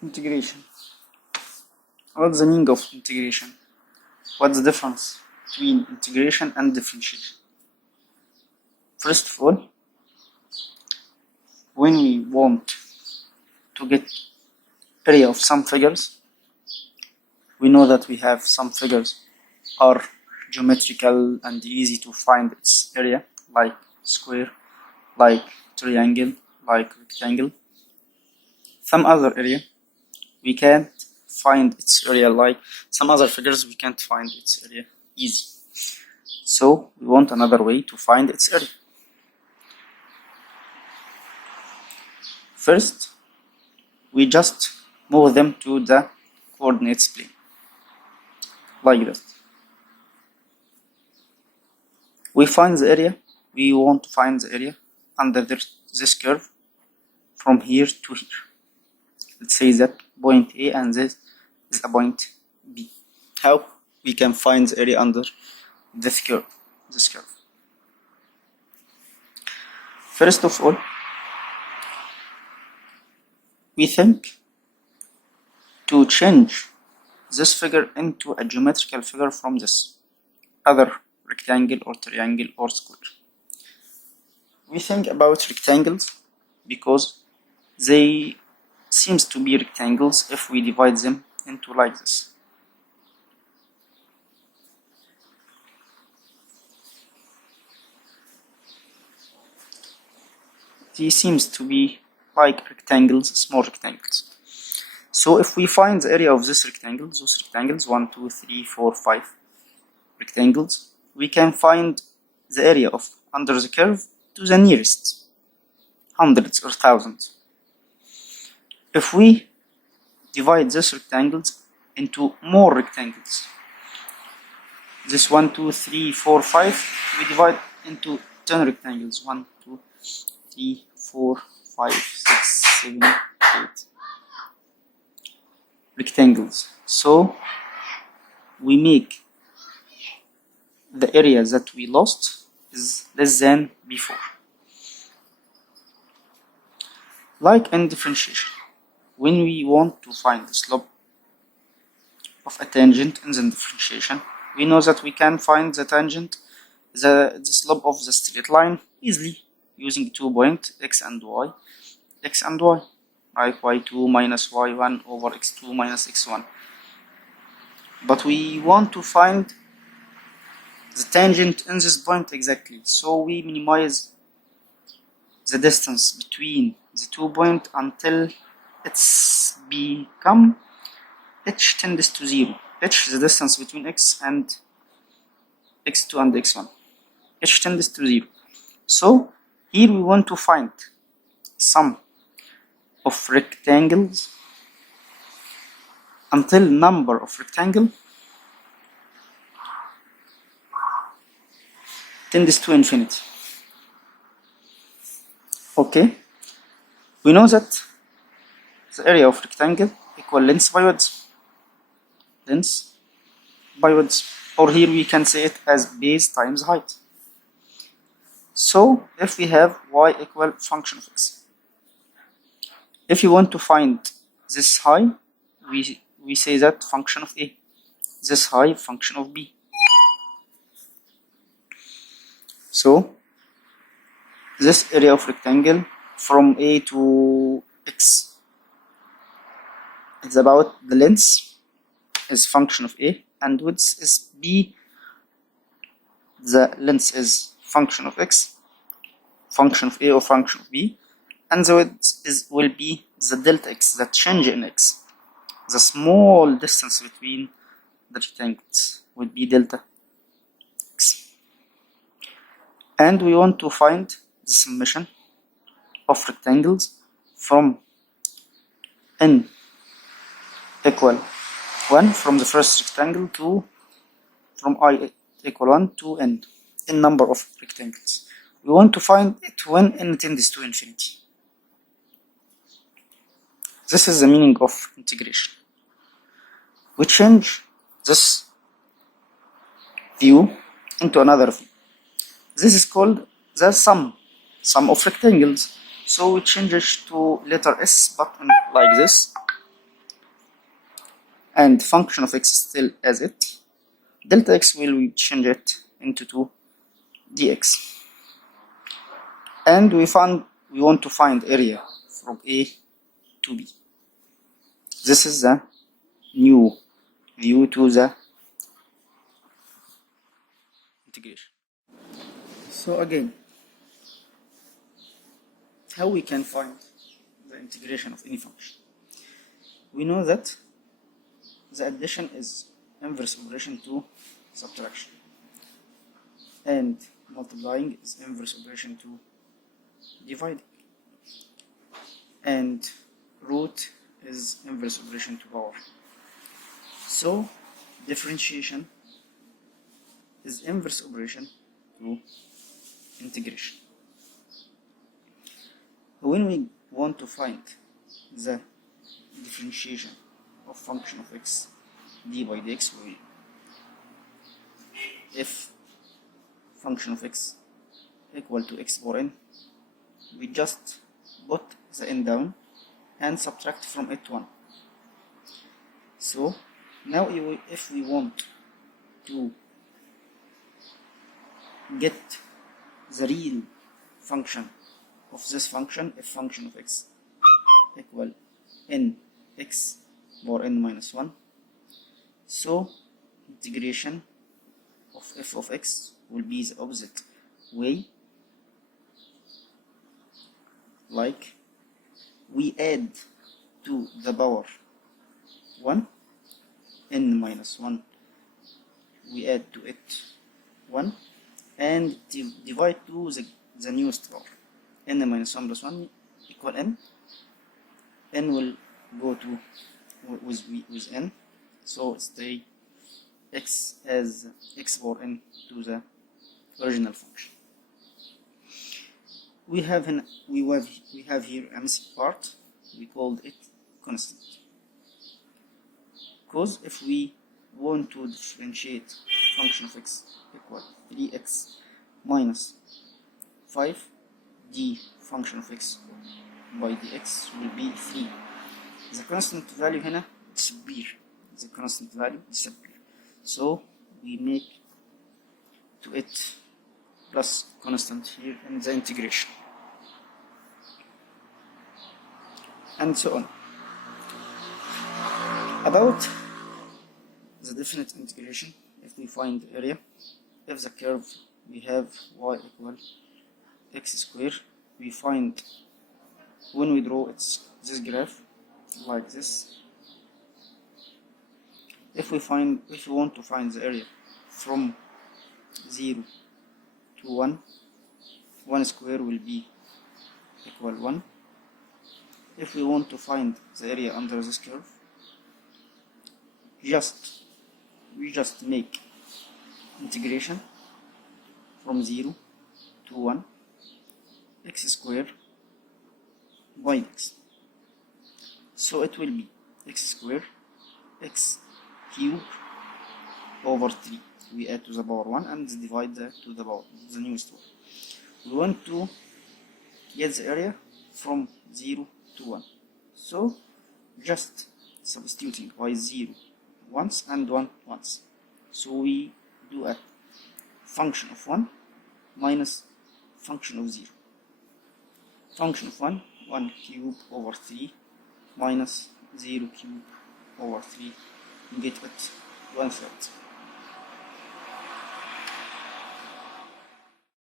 Integration. What's the meaning of integration? What's the difference between integration and differentiation? First of all, when we want to get area of some figures, we know that we have some figures are geometrical and easy to find its area, like square, like triangle, like rectangle. Some other area we can't find its area, like some other figures we can't find its area easy. So we want another way to find its area. First, we just move them to the coordinates plane, like that. We find the area, we want to find the area under this curve from here to here. Let's say that point A and this is a point B. How we can find the area under this curve? First of all, we think to change this figure into a geometrical figure from this other rectangle or triangle or square. We think about rectangles because they seems to be rectangles if we divide them into like this. They seems to be like rectangles, small rectangles. So if we find the area of this rectangle, those rectangles 1, 2, 3, 4, 5 rectangles, we can find the area of under the curve to the nearest hundreds or thousands. If we divide these rectangles into more rectangles, this 1, 2, 3, 4, 5, we divide into 10 rectangles. 1, 2, 3, 4, 5, 6, 7, 8 rectangles. So we make the area that we lost is less than before. Like in differentiation, when we want to find the slope of a tangent in the differentiation, we know that we can find the tangent, the slope of the straight line easily using 2 points x and y, like y2 minus y1 over x2 minus x1. But we want to find the tangent in this point exactly, so we minimize the distance between the 2 points until it's become h tends to 0. H is the distance between x and x2 and x1. H tends to 0. So here we want to find sum of rectangles until number of rectangle tends to infinity. Okay, we know that the area of rectangle equal length by width, or here we can say it as base times height. So if we have y equal function of x, if you want to find this high, we say that function of a, this high function of b. So this area of rectangle from a to x is about the length is function of a and width is b. The length is function of x, function of a or function of b, and the width will be the delta x, the change in x. The small distance between the rectangles would be delta x. And we want to find the summation of rectangles from n equal 1 from the first rectangle to from I equal 1 to n number of rectangles. We want to find it when n tends to infinity. This is the meaning of integration. We change this view into another view. This is called the sum of rectangles. So we change it to letter S, but like this. and function of x still as it, delta x will change it into 2 dx. And we want to find area from A to B. This is the new view to the integration. So again, how we can find the integration of any function? We know that the addition is inverse operation to subtraction, and multiplying is inverse operation to dividing, and root is inverse operation to power. So differentiation is inverse operation to integration. When we want to find the differentiation of function of x d by dx, if function of x equal to x power n, we just put the n down and subtract from it 1. So now if we want to get the real function of this function, if function of x equal n x power n minus 1, so integration of f of x will be the opposite way, like we add to the power 1, n minus 1, we add to it 1, and divide to the newest power. N minus 1 plus 1 equal n. N will go to with n, so stay x as x power n to the original function. We have here a missing part. We called it constant, because if we want to differentiate function of x equal 3x minus 5, d function of x by dx will be 3. The constant value هنا disappear. The constant value disappear. So we make to it plus constant here in the integration, and so on. About the definite integration, if we find the area, if the curve we have y equal x square, we find when we draw this graph like this, if we want to find the area from 0 to 1, 1 square will be equal 1. If we want to find the area under this curve, we just make integration from 0 to 1 x square by x. So it will be x square x cube over 3. We add to the power 1 and divide to the power, the newest one. We want to get the area from 0 to 1. So just substituting by 0 once and 1 once. So we do a function of 1 minus function of 0. Function of 1, 1 cube over 3 minus 0 cube over 3, we get it 1/3.